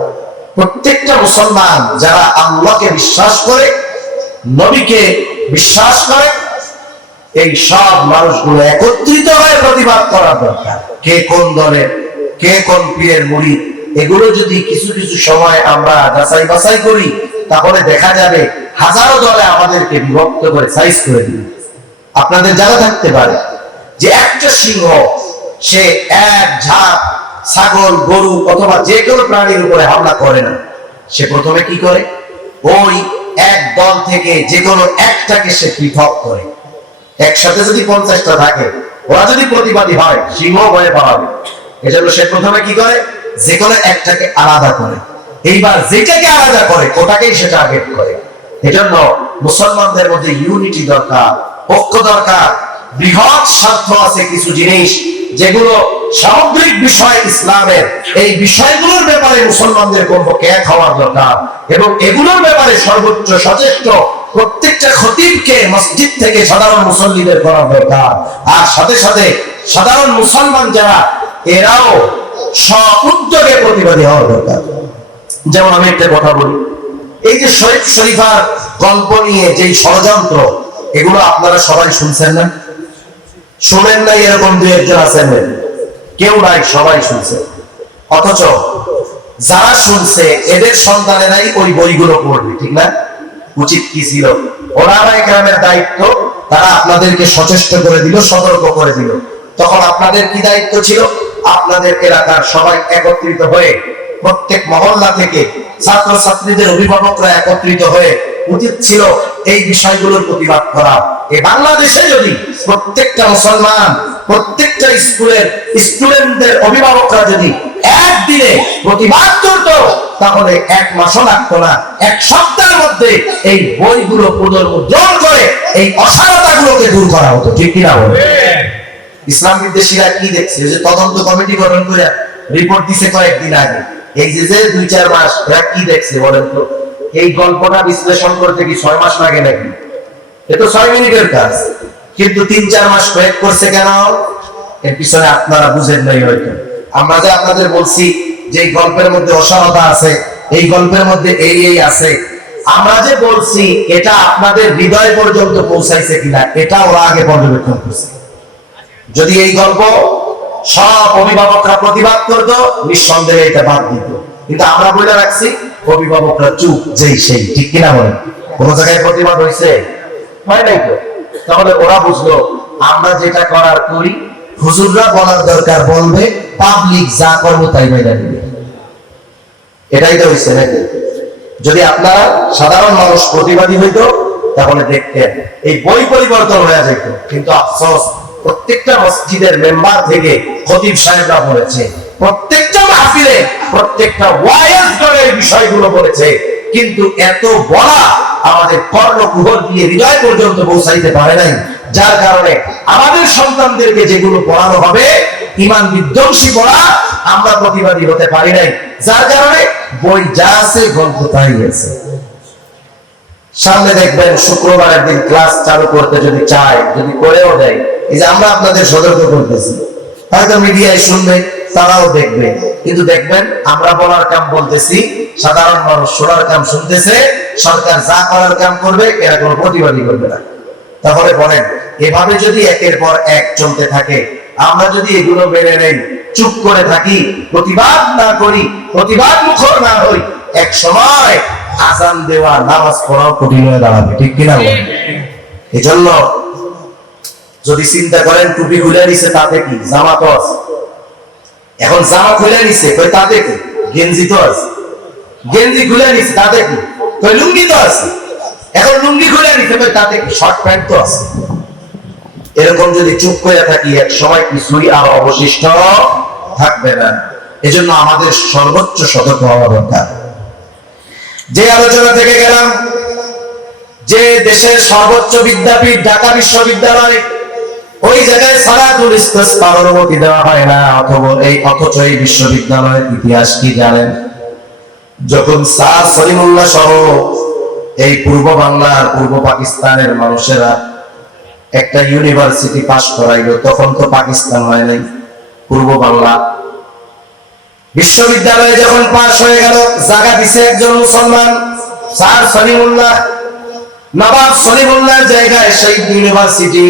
প্রত্যেকটা মুসলমান যারা আল্লাহকে বিশ্বাস করে, নবীকে বিশ্বাস করে, এই সব মানুষগুলো একত্রিত হয়ে প্রতিবাদ করার দরকার। কে কোন দলের, কে কোন পীরের মুরিদ, এগুলো যদি কিছু কিছু সময় আমরা যাচাই বাছাই করি, তাহলে দেখা যাবে হাজারো দলে আমাদেরকে বিভক্ত করে সাইজ করে দিবে। আপনাদের জানা থাকতে পারে যে একটা সিংহ সে এক ঝাঁক ছাগল, গরু অথবা যে কোনো প্রাণীর উপরে হামলা করে না। সে প্রথমে কি করে, ওই এক দল থেকে যে কোনো একটাকে সে পৃথক করে। একসাথে যদি 50টা থাকে, ওরা যদি প্রতিবাদী হয়, সিংহ ভয়ে পালাবে। এজন্য সে প্রথমে কি করে, যে কোনো একটাকে আলাদা করে, এইবার যেটাকে আলাদা করে ওটাকেই সে টার্গেট করে। এজন্য মুসলমানদের মধ্যে ইউনিটি দরকার, ঐক্য দরকার। বৃহৎ স্বার্থ আছে কিছু জিনিস যেগুলো সামগ্রিক বিষয় ইসলামের, এই বিষয়গুলোর ব্যাপারে মুসলমানদের কমপক্ষে এক হওয়ার দরকার, এবং এগুলোর ব্যাপারে সর্বোচ্চ সচেষ্ট প্রত্যেকটা খতিবকে মসজিদ থেকে সাধারণ মুসল্লিদের করা দরকার। আর সাথে সাথে সাধারণ মুসলমান যারা, এরাও স্ব-উদ্যোগে প্রতিবাদী হওয়া দরকার। যেমন আমি একটা কথা বলি, এই যে শরীফ শরীফার গল্প নিয়ে যেই ষড়যন্ত্র, এগুলো আপনারা সবাই শুনছেন না? শোনেন নাই এরকম দুই একজন আছেন? কেউ নাই, সবাই শুনছে। অথচ যারা শুনছে এদের সন্তানেরাই ওই বইগুলো পড়বে, ঠিক না? উচিত কি ছিল? ওলামা ইকরামের দায়িত্ব, তারা আপনাদেরকে সচেষ্ট করে দিল, সতর্ক করে দিল। তখন আপনাদের কি দায়িত্ব ছিল? আপনাদের এলাকার সবাই একত্রিত হয়ে, প্রত্যেক মহল্লা থেকে ছাত্র ছাত্রীদের অভিভাবকরা একত্রিত হয়ে উচিত ছিল এই বিষয়গুলোর প্রতিবাদ করা। এই বাংলাদেশে যদি প্রত্যেকটা মুসলমান, প্রত্যেকটা স্কুলের স্টুডেন্টদের অভিভাবকরা যদি একদিনে প্রতিবাদ করত, তাহলে এক মাসও লাগতো না, এক সপ্তাহের মধ্যে এই বইগুলো পুনর্মুদ্রণ করে এই অসারতাগুলোকে দূর করা হতো, ঠিক কিনা বলে? ইসলাম বিদ্বেষীরা কি দেখছে, যে তদন্ত কমিটি গঠন করে রিপোর্ট দিছে কয়েকদিন আগে, এই যে 2-4 মাস, এরা কি দেখছে বলেন তো? এই গল্পটা বিশ্লেষণ করতে কি 6 মাস লাগে নাকি? এ তো 6 মিনিটের কাজ, কিন্তু 3-4 মাস ওয়েট করছে কেন? এর পিছনে আপনারা বুঝেন নাই হয়তো। আমরা যে আপনাদের বলছি যে এই গল্পের মধ্যে অসারতা আছে, এই গল্পের মধ্যে এই আছে, আমরা যে বলছি এটা আপনাদের হৃদয় পর্যন্ত পৌঁছাইছে কিনা, এটা ওরা আগে পর্যবেক্ষণ করছে। যদি এই গল্প সব অভিভাবকরা প্রতিবাদ করতো, নিঃসন্দেহে এটা বাদ দিত। কিন্তু আমরা বলে রাখছি, অভিভাবকরা চুপ, যেই সেই, ঠিক কিনা বলেন? কোন জায়গায় প্রতিবাদ হয়েছে? হয় নাই তো। তাহলে ওরা বুঝলো আমরা যেটা করার করি, হুজুররা বলার দরকার বলবে, পাবলিক যা করবো তাই মেনে নেবে। এটাই তো হয়েছে নাকি? যদি আপনারা সাধারণ মানুষ প্রতিবাদী হইতো, তাহলে দেখতেন এই বই পরিবর্তন হয়ে যেত। কিন্তু আফসোস, প্রত্যেকটা মসজিদের মেম্বার থেকে খতিব সাহেবরা বলেছে, প্রত্যেকটা মাহফিলে, প্রত্যেকটা ওয়াইজ করে এই বিষয়গুলো বলেছে, কিন্তু এত বলা আমাদের কর্ণকুহর দিয়ে হৃদয় পর্যন্ত পৌঁছাইতে পারে নাই। যার কারণে আমাদের সন্তানদেরকে যেগুলো পড়ানো হবে, ঈমান বিধ্বংসী পড়া, আমরা প্রতিবাদী হতে পারি নাই। যার কারণে বই যা আছে গল্প তাই আছে। সামনে দেখবেন শুক্রবারের দিন ক্লাস চালু করতে যদি চায়, যদি করেও দেয়, এই যে আমরা আপনাদের সতর্ক করতেছি, হয়তো মিডিয়ায় শুনবে, তারাও দেখবে, কিন্তু দেখবেন আমরা বলার কাম বলতেছি, সাধারণ মানুষ শোনার কাম শুনতেছে, সরকার যা করার কাম করবে এরা কোনো প্রতিবাদী করবে না। তাহলে বলেন, এভাবে যদি একের পর এক চলতে থাকে, আমরা যদি এগুলো মেনে নেই, চুপ করে থাকি, প্রতিবাদ না করি, প্রতিবাদ মুখর না হই, এক সময় আজান দেওয়া, নামাজ পড়াও কঠিন হয়ে দাঁড়াবে, ঠিক কিনা? এজন্য যদি চিন্তা করেন, টুপি খুলে নিছে তাতে কি, জামা তো আছে, এখন জামা খুলে নিছে তাতে কি, গেঞ্জি তো আছে, গেঞ্জি খুলে নিছে তাতে কি, লুঙ্গি তো আছে, এখন লুঙ্গি খুলে নিছে তাতে কি, শর্ট প্যান্ট তো আছে। এরকম যদি চুপ করে থাকি, এক সময় কিছুই আর অবশিষ্ট থাকবে না। এজন্য আমাদের সর্বোচ্চ সতর্ক হওয়া দরকার। যে আলোচনা থেকে গেলাম, যে দেশের সর্বোচ্চ বিদ্যাপীঠ ঢাকা বিশ্ববিদ্যালয়, ওই জায়গায় সালাতুল ইস্তিসকার অনুমতি দেওয়া হয় না। অথচ এই বিশ্ববিদ্যালয়ের ইতিহাস কি জানেন? যখন স্যার সলিমুল্লাহ সহ এই পূর্ব বাংলার, পূর্ব পাকিস্তানের মানুষেরা একটা ইউনিভার্সিটি পাশ করাইল, তখন তো পাকিস্তান হয় নাই, পূর্ব বাংলা। বিশ্ববিদ্যালয়ে যখন পাশ হয়ে গেল, জায়গা দিছে একজন মুসলমান, স্যার সলিমুল্লাহ, নবাব সলিমুল্লাহর জায়গায় সেই ইউনিভার্সিটি।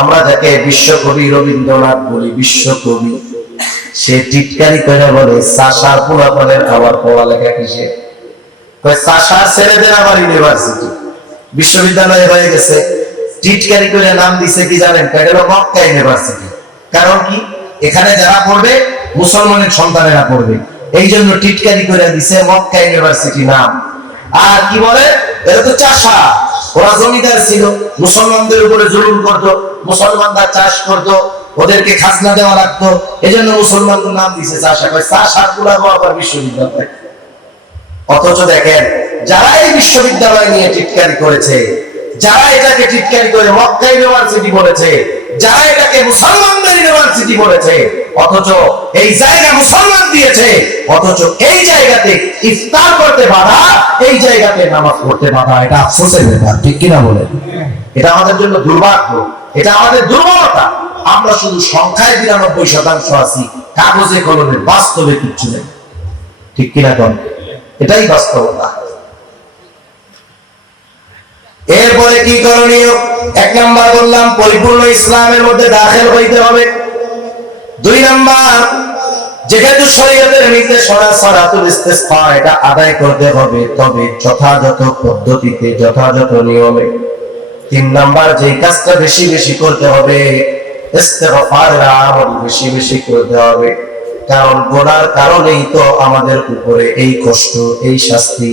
আমরা যাকে বিশ্বকবি রবীন্দ্রনাথ বলি, বিশ্বকবি, সে টিটকারি করে বলে, চাষার পোলাপানের আবার পড়ালেখা কিসে, চাষার ছেলেদের আবার ইউনিভার্সিটি, বিশ্ববিদ্যালয় হয়ে গেছে। টিটকারি করে নাম দিছে কি জানেন? মক্কা ইউনিভার্সিটি। কারণ কি? এখানে যারা পড়বে মুসলমানের সন্তানেরা পড়বে, এই জন্য টিটকারি করে দিছে মক্কা ইউনিভার্সিটি নাম। আর কি বলে, এরা তো চাষা, ওরা জমিদার ছিল, মুসলমানদের উপরে জুলুম করতো, মুসলমানরা চাষ করতো, ওদেরকে খাজনা দেওয়া লাগতো, এজন্য মুসলমানদের নাম দিয়েছে চাষা, কয় চাষার গুলাবো আবার বিশ্ববিদ্যালয়। অথচ দেখেন যারা এই বিশ্ববিদ্যালয় নিয়ে টিটকারি করেছে, যারা এটাকে টিটকারি করে মক্কা ইউনিভার্সিটি বলেছে, যারা এটাকে মুসলমানদের ইউনিভার্সিটি বলেছে, অথচ এই জায়গা মুসলমান দিয়েছে, অথচ এই জায়গাতে ইফতার করতে বাধা, এই জায়গাতে নামাজ পড়তে বাধা। এটা আফসোসের ব্যাপার, ঠিক কিনা বলেন? এটা আমাদের জন্য দুর্ভাগ্য, এটা আমাদের দুর্বলতা। আমরা শুধু সংখ্যায় ৯২% আছি, কাগজে কলমে, বাস্তবে কিচ্ছু নেই, ঠিক কিনা বলেন? এটাই বাস্তবতা। এরপরে কি করণীয়? ১ নাম্বার বললাম, পরিপূর্ণ ইসলামের মধ্যে দাখিল হইতে হবে। ২ নাম্বার, যেহেতু শরীয়তের নির্দেশনা সালাতুল ইস্তিসকা এটা আদায় করতে হবে, তবে যথাযথ পদ্ধতিতে, যথাযথ নিয়মে। ৩ নাম্বার, যে কাজটা বেশি বেশি করতে হবে, ইস্তিগফারের আমল বেশি বেশি করতে হবে। কারণ গুনার কারণেই তো আমাদের উপরে এই কষ্ট, এই শাস্তি।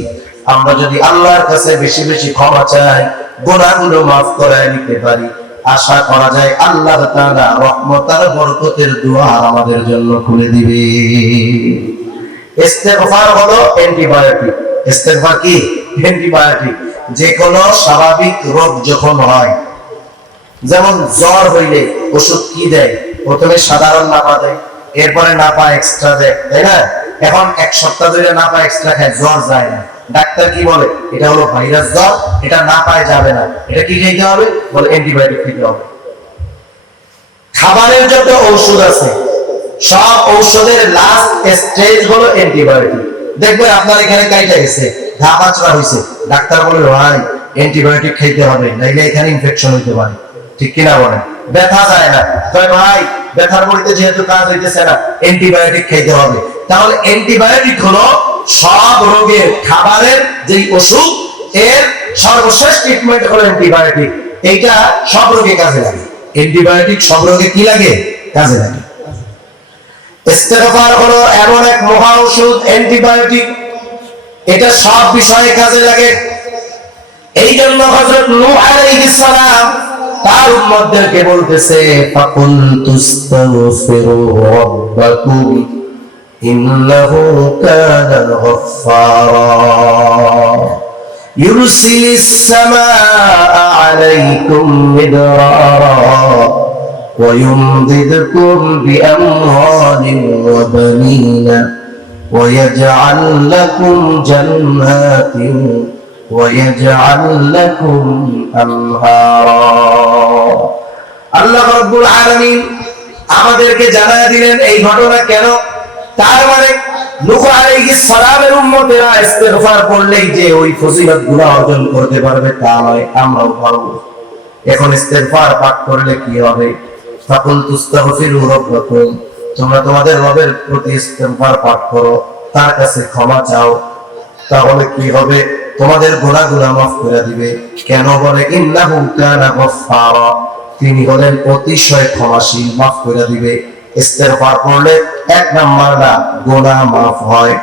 আমরা যদি আল্লাহর কাছে বেশি বেশি ক্ষমা চাই, গুনাহগুলো মাফ করায় নিতে পারি, আশা করা যায় আল্লাহ তাআলা রহমত আর বরকতের দুয়ার আমাদের জন্য খুলে দিবে। ইস্তিগফার হলো অ্যান্টিবায়োটিক। ইস্তিগফার কি? অ্যান্টিবায়োটিক। যে কোনো স্বাভাবিক রোগ যখন হয়, যেমন জ্বর হইলে ওষুধ কি দেয়? প্রথমে সাধারণ নাপা দেয়, এরপরে নাপা এক্সট্রা দেয়, তাই না? এখন ১ সপ্তাহ ধরে নাপা এক্সট্রা খায়, জ্বর যায় না। ডাক্তার কি বলে? এটা হলো ভাইরাস জ্বর, এটা নাপায় যাবে না, এটা কি খেতে হবে? বলে অ্যান্টিবায়োটিক খেতে হবে। খাবারের যত ঔষধ আছে, সব ঔষধের লাস্ট স্টেজ হলো অ্যান্টিবায়োটিক। দেখবেন আপনার এখানে কাইটা গেছে, ঘা পাচড়া হয়েছে, ডাক্তার বলে ভাই অ্যান্টিবায়োটিক খেতে হবে, নাইলে এখানে ইনফেকশন হইতে পারে, ঠিক কিনা বলেন? ব্যথা যায় না, কয় ভাই ব্যথার বলতে যেহেতু কাজ হইতেছে না, অ্যান্টিবায়োটিক খেতে হবে। তাহলে অ্যান্টিবায়োটিক হলো সব রোগের খাবারের যেই ওষুধ, এর সর্বশেষ ট্রিটমেন্ট হলো অ্যান্টিবায়োটিক। এইটা সব রোগে কাজে লাগে। অ্যান্টিবায়োটিক সব রোগে কি লাগে? কাজে লাগে। ইস্তিগফার হলো এমন এক মহা ওষুধ, অ্যান্টিবায়োটিক, এটা সব বিষয়ে কাজে লাগে। এই জন্য হযরত নূহ আলাইহিস সালাম তার উম্মতদেরকে বলতেছে, ফাকুল তুস্তাগফিরু রাব্বাকুম ইন্নাহু কানা গফফারা ইউরসিলিস সামাআ আলাইকুম মিদরারা ওয়া ইউমদিদকুম বিআমওয়ালিন ওয়া বানিনা ওয়া ইয়াজআল লাকুম জান্নাতিন ويجعل لكم أنهارا। আল্লাহ রাব্বুল আলামিন আমাদেরকে জানায় দিলেন এই ঘটনা কেন। তার মানে নূহ আলাইহিস সালামের উম্মতেরা ইস্তিগফার করলেই যে ওই ফজিলতগুলো অর্জন করতে পারবে তা নয়, আমরাও পারব। এখন ইস্তিগফার পাঠ করলে কি হবে? ফাকুল তুস্তাগফিরু রাব্বাকুম, তোমরা তোমাদের রবের প্রতি ইস্তিগফার পাঠ করো, তার কাছে ক্ষমা চাও, তাহলে কি হবে? তোমাদের গুনাহগুলো মাফ করে দিবে। কেন বলে? ইন্নাহু কানা গফফারা, তিনি হলেন অতিশয় ক্ষমাশীল, মাফ করে দিবে। ইস্তিগফার করলে ১ নাম্বার না, গুনাহ মাফ হয়।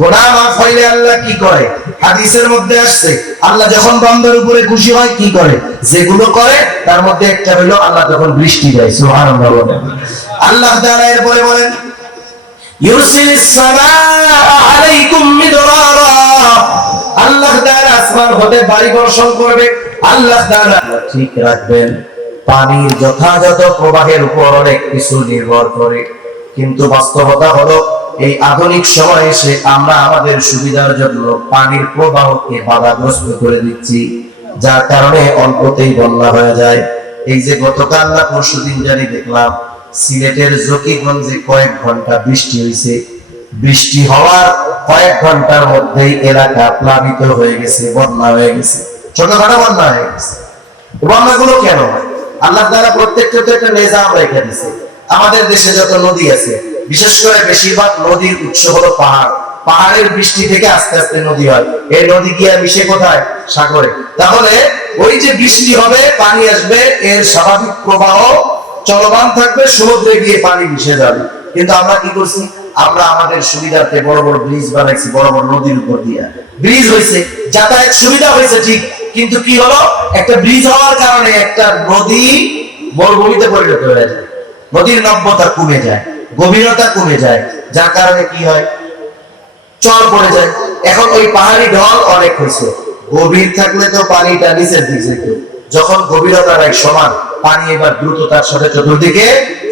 গুনাহ মাফ হইলে আল্লাহ কি করে? হাদিসের মধ্যে আসছে, আল্লাহ যখন বান্দার উপরে খুশি হয় কি করে? যেগুলো করে তার মধ্যে একটা হলো আল্লাহ যখন বৃষ্টি দেয়। সুবহানাল্লাহ বলেন। আল্লাহ তাআলা এরপরে বলেন, ইউরসিলিস সামাআ আলাইকুম মিদরারা, আল্লাহ তাআলা আসমান হতে বাড়ি বর্ষণ করবে। আল্লাহ তাআলা ঠিক রাখবেন। পানির যথাযথ প্রবাহের উপর অনেক কিছু নির্ভর করে, কিন্তু বাস্তবতা হলো এই আধুনিক সময়ে এসে আমরা আমাদের সুবিধার জন্য পানির প্রবাহকে বাধাগ্রস্ত করে দিচ্ছি, যার কারণে অল্পতেই বন্যা হয়ে যায়। এই যে গতকাল না পরশুদিন জানি দেখলাম সিলেটের জকিগঞ্জে কয়েক ঘন্টা বৃষ্টি হয়েছে, বৃষ্টি হওয়ার কয়েক ঘন্টার মধ্যেই এলাকা প্লাবিত হয়ে গেছে, বন্যা হয়ে গেছে, ছোটখাটো বন্যা হয়ে গেছে। বন্যাগুলো কেন হয়? আল্লাহ তাআলা প্রত্যেকটা একটা নিজাম রেখে দিয়েছে। আমাদের দেশে যত নদী আছে, বিশেষ করে বেশিরভাগ নদীর উৎস হলো পাহাড়। পাহাড়ের বৃষ্টি থেকে আস্তে আস্তে নদী হয়, এই নদী গিয়ে মিশে কোথায়? সাগরে। তাহলে ওই যে বৃষ্টি হবে, পানি আসবে, এর স্বাভাবিক প্রবাহ চলমান থাকবে, সমুদ্রে গিয়ে পানি মিশে যাবে। কিন্তু আমরা কি করছি? আমরা আমাদের সুবিধার্থে বড় বড় ব্রিজ বানাইছি, বড় বড় নদীর উপর দিয়ে ব্রিজ হয়েছে, যাতায়াত সুবিধা হয়েছে ঠিক, কিন্তু কি হলো? একটা ব্রিজ হওয়ার কারণে একটা নদী মরুভূমিতে পরিণত হয়ে যায়। নদীর নব্যতা কমে যায়, গভীরতা কমে যায়, যার কারণে কি হয়, চর পড়ে যায়। এখন ওই পাহাড়ি ঢল অনেক হয়েছে, গভীর থাকলে তো পানিটা নিচের দিকে যেত, যখন গভীরতা নাই সমান, পানি এবার দ্রুততার সাথে চতুর্দিকে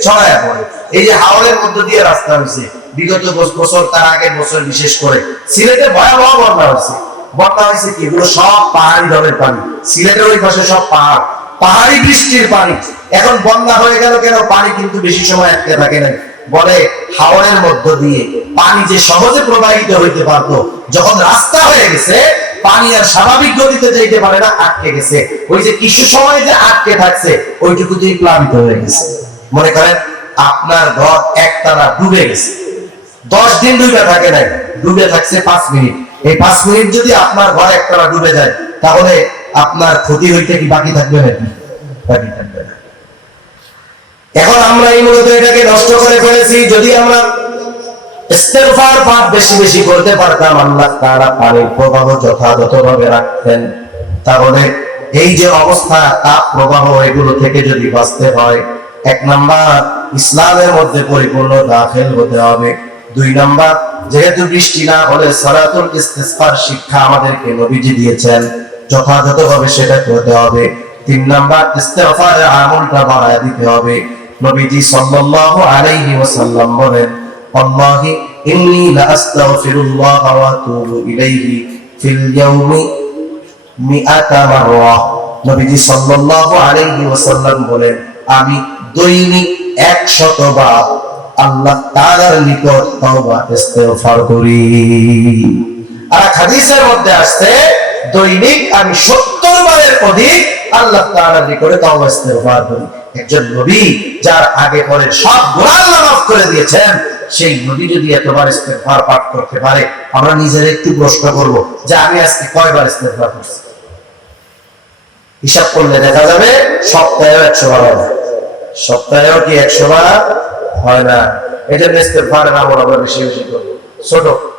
ছড়ায় পড়ে। এই যে হাওরের মধ্য দিয়ে রাস্তা হয়েছে, বিগত বছর, তার আগের বছর বিশেষ করে সিলেটে ভয়াবহ বন্যা হয়েছে। বন্যা হয়েছে কি, এগুলো সব পাহাড়ি ঢলের পানি, সিলেটের ওই পাশে সব পাহাড়, পাহাড়ি বৃষ্টির পানি। এখন বন্যা হয়ে গেল কেন, পানি কিন্তু বেশি সময় আটকে থাকে নাই। বলে হাওরের মধ্য দিয়ে পানি যে সহজে প্রবাহিত হইতে পারতো, যখন রাস্তা হয়ে গেছে পানি আর স্বাভাবিক গতিতে যেতে পারে না, আটকে গেছে। ওই যে কিছু সময় যে আটকে থাকছে ওইটুকুতেই প্লাবিত হয়ে গেছে। মনে করেন আপনার ঘর একটানা ডুবে গেছে, 10 দিন ডুবে থাকে নাই, ডুবে থাকছে 5 মিনিট। এই 5 মিনিট যদি আপনার ঘর একটানা ডুবে যায়, তাহলে আপনার ক্ষতি হইতে কি বাকি থাকবে নাকি? বাকি থাকবে না। এখন আমরা এই মূলত এটাকে নষ্ট করে ফেলেছি। যদি আমরা ইস্তেগফার পাঠ বেশি বেশি করতে পারতাম, আল্লাহ তাআলা পানির প্রবাহ যথাযথভাবে রাখতেন, তাহলে এই যে অবস্থা তাপ প্রবাহ এগুলো থেকে যদি বাঁচতে হয়, 1 নাম্বার ইসলামের মধ্যে পরিপূর্ণ দাখিল হতে হবে। 2 নাম্বার, যেহেতু বৃষ্টি না হলে সালাতুল ইস্তিসকার শিক্ষা আমাদেরকে নবীজি দিয়েছেন, যথাযথভাবে সেটা করতে হবে। 3 নাম্বার, ইস্তিগফারের আমলটা বাড়ায় দিতে হবে। নবীজি সাল্লাল্লাহু আলাইহি ওয়াসাল্লাম বলেন, আল্লাহি ইন্নী লা আস্তাগফিরুল্লাহ ওয়া আতুবু ইলাইহি ফিল ইয়াউমি 100 মাররা। নবীজি সাল্লাল্লাহু আলাইহি ওয়াসাল্লাম বলেন, আমি দৈনিক 100 বার আল্লাহ তাআলার নিকট তওবা ইস্তেগফার করি। আর হাদিসের মধ্যে আসছে দৈনিক আমি 70 বারের অধিক আল্লাহ তাআলার নিকটে তওবা ইস্তেগফার করি। একজন নবী যার আগে পরে সব গুনাহ আল্লাহ মাফ করে দিয়েছেন, সেই নবী যদি এতবার ইস্তেগফার পাঠ করতে পারে, আমরা নিজের একটু প্রশ্ন করব যে আমি আজকে কয়বার ইস্তেগফার করছি? হিসাব করলে দেখা যাবে সপ্তাহে 100 বার হয়। সপ্তাহেও কি 100 বার হয় না? এটা ইস্তেগফারের আমল আমরা বেশি বেশি করব।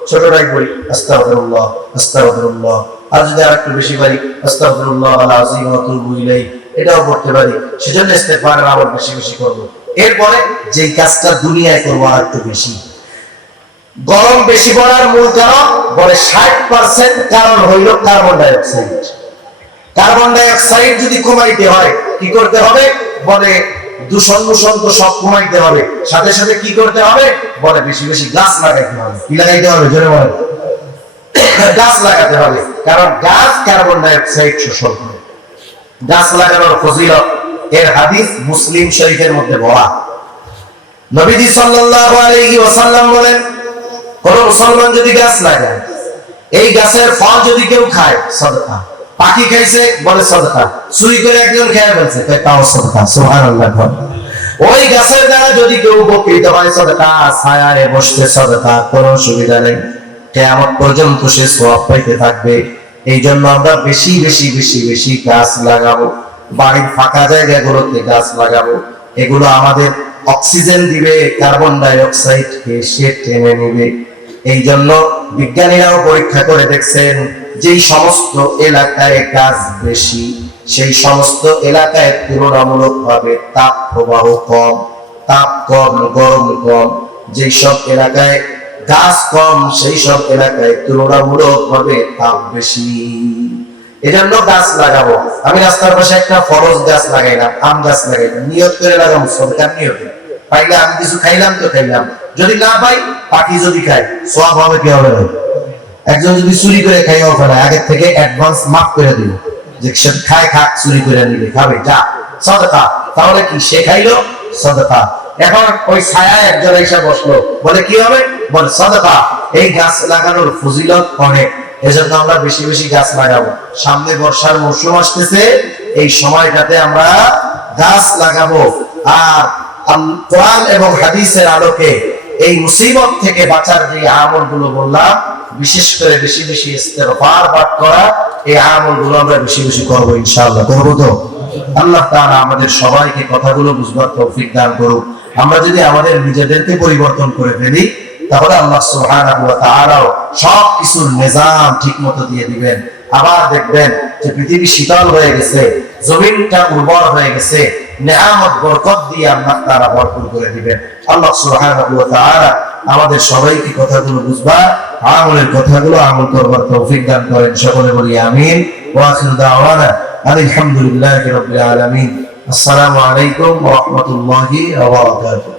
ছোটটাই করি আস্তাগফিরুল্লাহ আস্তাগফিরুল্লাহ, আর যদি আরেকটু বেশি পারি আস্তাগফিরুল্লাহ আল আযীম ওয়া আতুবু ইলাইহি, এটাও করতে পারি। সেজন্য ইস্তেগফারের আমল বেশি বেশি করব। এরপরে যেই কাজটা দুনিয়ায় করব আর একটু বেশি। গরম বেশি পড়ার মূল কারণ বলে 60% কারণ হইল carbon die oxide. Carbon die oxide যদি কমাইতে হয় কি করতে হবে? বলে দূষণ তো সব কমাইতে হবে, সাথে সাথে কি করতে হবে? বলে বেশি বেশি গাছ লাগাইতে হবে। কি লাগাইতে হবে? জোরে বলেন। গাছ লাগাতে হবে, কারণ গাছ কার্বন ডাই অক্সাইড শোষণ করে। গাছ লাগানোর ফজিলত এর হাদিস মুসলিম শরীফের মধ্যে বলা। নবীজি সাল্লাল্লাহু আলাইহি ওয়াসাল্লাম বলেন, কোন মুসলমান যদি গাছ লাগায়, এই গাছের ফল যদি কেউ খায় সাদকা, পাখি খাইছে বলে সাদকা, চুরি করে একজন খেয়ে ফেলছে তাও সাদকা। সুবহানাল্লাহ। ওই গাছের দ্বারা যদি কেউ উপকৃত হয় সাদকা, ছায়ায় বসতে সাদকা, কোনো অসুবিধা নেই, কিয়ামত পর্যন্ত সে সওয়াব পাইতে থাকবে। এই জন্য আমরা বেশি বেশি বেশি বেশি গাছ লাগাবো, বাড়ির ফাঁকা জায়গাগুলোতে গাছ লাগাবো। এগুলো আমাদের অক্সিজেন দিবে, কার্বন ডাই অক্সাইডকে সে টেনে নেবে। এই জন্য বিজ্ঞানীরাও পরীক্ষা করে দেখছেন, যেই সমস্ত এলাকায় গাছ বেশি, সেই সমস্ত এলাকায় তুলনামূলকভাবে তাপ প্রবাহ কম, তাপ কম, গরম কম। যেই সব এলাকায় গাছ কম, সেই সব এলাকায় তুলনামূলকভাবে তাপ বেশি। এজন্য গাছ লাগাবো। আমি রাস্তার পাশে একটা ফরজ গাছ লাগাইলাম, আম গাছ লাগাইলাম, নিয়ত করে লাগাবো, সরকার নিয়তে। পাইলে আমি কিছু খাইলাম তো খাইলাম, যদি না পাই পাখি যদি খায় সওয়াব হবে কি হবে? একজন যদি চুরি করে খাইও ফেলায়, আগে থেকে অ্যাডভান্স মাফ করে দিব যে সে খায় খাক, চুরি করে নিলে খাবে, যা সাদকা। তাহলে কি সে খাইলো সাদকা। এখন ওই ছায়ায় একজন এসে বসলো, বলে কি হবে? বলে সাদকা। এই গাছ লাগানোর ফজিলত অনেক, এজন্য আমরা বেশি বেশি গাছ লাগাবো। সামনে বর্ষার মৌসুম আসতেছে, এই সময়টাতে আমরা গাছ লাগাবো। আর কোরআন এবং হাদিসের আলোকে এই মুসিবত থেকে বাঁচার যে আমলগুলো বললাম, বিশেষ করে বেশি বেশি ইস্তেগফার পাঠ করা, এই আমলগুলো আমরা বেশি বেশি করবো ইনশাআল্লাহ। করবো তো? আল্লাহ তাআলা আমাদের সবাইকে কথাগুলো বুঝবার তৌফিক দান করুক। আমরা যদি আমাদের নিজেদেরকে পরিবর্তন করে ফেলি, তাহলে আল্লাহ সুবহানাহু ওয়া তাআলা সব কিছুর নিজাম ঠিকমতো দিয়ে দিবেন। আবার দেখবেন যে পৃথিবী শীতল হয়ে গেছে, জমিনটা উর্বর হয়ে গেছে, নেয়ামত বরকত দিয়ে আল্লাহ তাআলা ভরপুর করে দিবেন। আল্লাহ সুবহানাহু ওয়া তাআলা আমাদের সবাইকে কথাগুলো বুঝবার, আমলের কথাগুলো আমল করবার তৌফিক দান করেন। সকলে বলি আমিন। ওয়া আখিরু দাওয়ানা আলহামদুলিল্লাহি রাব্বিল আলামিন। আসসালামু আলাইকুম ওয়া রাহমাতুল্লাহি ওয়া বারাকাতুহু।